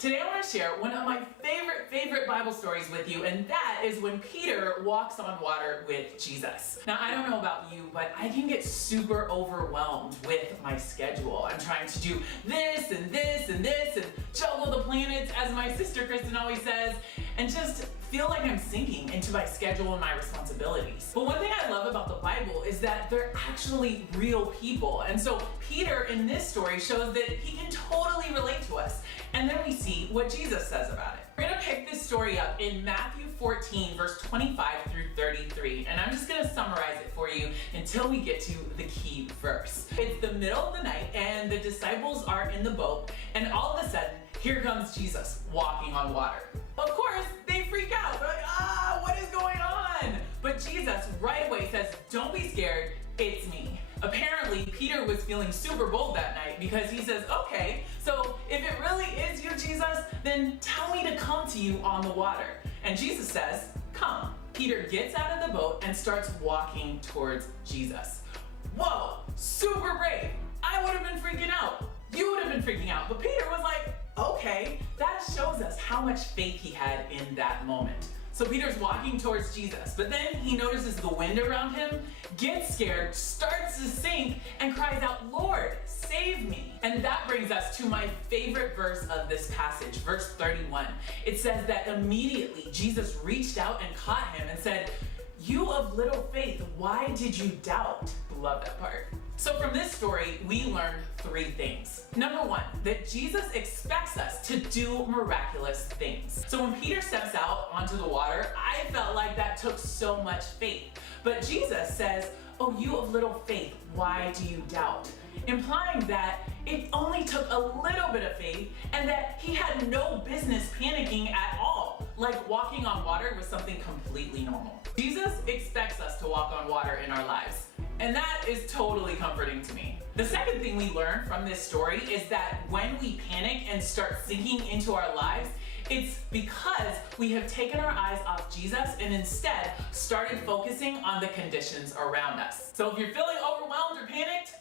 Today I want to share one of my favorite Bible stories with you, and that is when Peter walks on water with Jesus. Now, I don't know about you, but I can get super overwhelmed with my schedule. I'm trying to do this and this and this and juggle the planets, as my sister Kristen always says, and just feel like I'm sinking into my schedule and my responsibilities. But one thing I love about the Bible is that they're actually real people. And so Peter in this story shows that he can totally relate to us. And then we see what Jesus says about it. We're gonna pick this story up in Matthew 14, verse 25 through 33. And I'm just gonna summarize it for you until we get to the key verse. It's the middle of the night and the disciples are in the boat, and all of a sudden, here comes Jesus walking on water. Of course, they freak out. They're like, what is going on? But Jesus right away says, don't be scared, it's me. Apparently, Peter was feeling super bold that night because he says, okay, so if it really is you, Jesus, then tell me to come to you on the water. And Jesus says, come. Peter gets out of the boat and starts walking towards Jesus. Whoa, super brave. I would have been freaking out. You would have been freaking out. But Peter was like, okay, that shows us how much faith he had in that moment. So Peter's walking towards Jesus, but then he notices the wind around him, gets scared, starts to sink, and cries out, Lord, save me. And that brings us to my favorite verse of this passage, verse 31. It says that immediately Jesus reached out and caught him and said, you of little faith, why did you doubt? Love that part. So from this story, we learn three things. Number one, that Jesus expects us to do miraculous things. So when Peter steps out onto the water, I felt like that took so much faith. But Jesus says, oh, you of little faith, why do you doubt? Implying that it only took a little bit of faith and that he had no business panicking at all. Like walking on water was something completely normal. Jesus expects us to walk on water in our lives. And that is totally comforting to me. The second thing we learn from this story is that when we panic and start sinking into our lives, it's because we have taken our eyes off Jesus and instead started focusing on the conditions around us. So if you're feeling overwhelmed or panicked,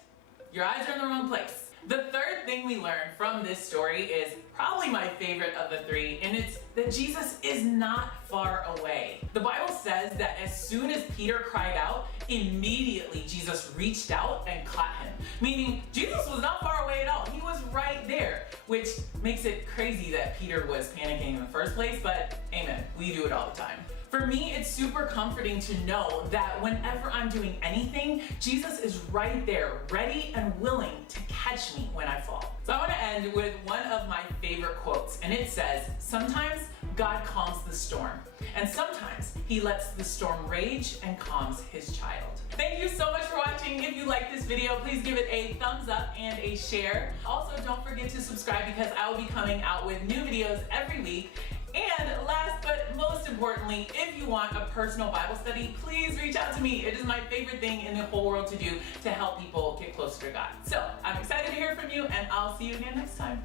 your eyes are in the wrong place. The third thing we learn from this story is probably my favorite of the three, and it's that Jesus is not far away. The Bible says that as soon as Peter cried out, immediately Jesus reached out and caught him. Meaning, Jesus was not far away at all. He was right there, which makes it crazy that Peter was panicking in the first place, but amen, we do it all the time. For me, it's super comforting to know that whenever I'm doing anything, Jesus is right there, ready and willing to catch me when I fall. So I want to end with one of my favorite quotes, and it says, sometimes God calms the storm, and sometimes he lets the storm rage and calms his child. Thank you so much for watching. If you like this video, please give it a thumbs up and a share. Also, don't forget to subscribe because I will be coming out with new videos every week. And last but most importantly, if you want a personal Bible study, please reach out to me. It is my favorite thing in the whole world to do to help people get closer to God. So I'm excited to hear from you, and I'll see you again next time.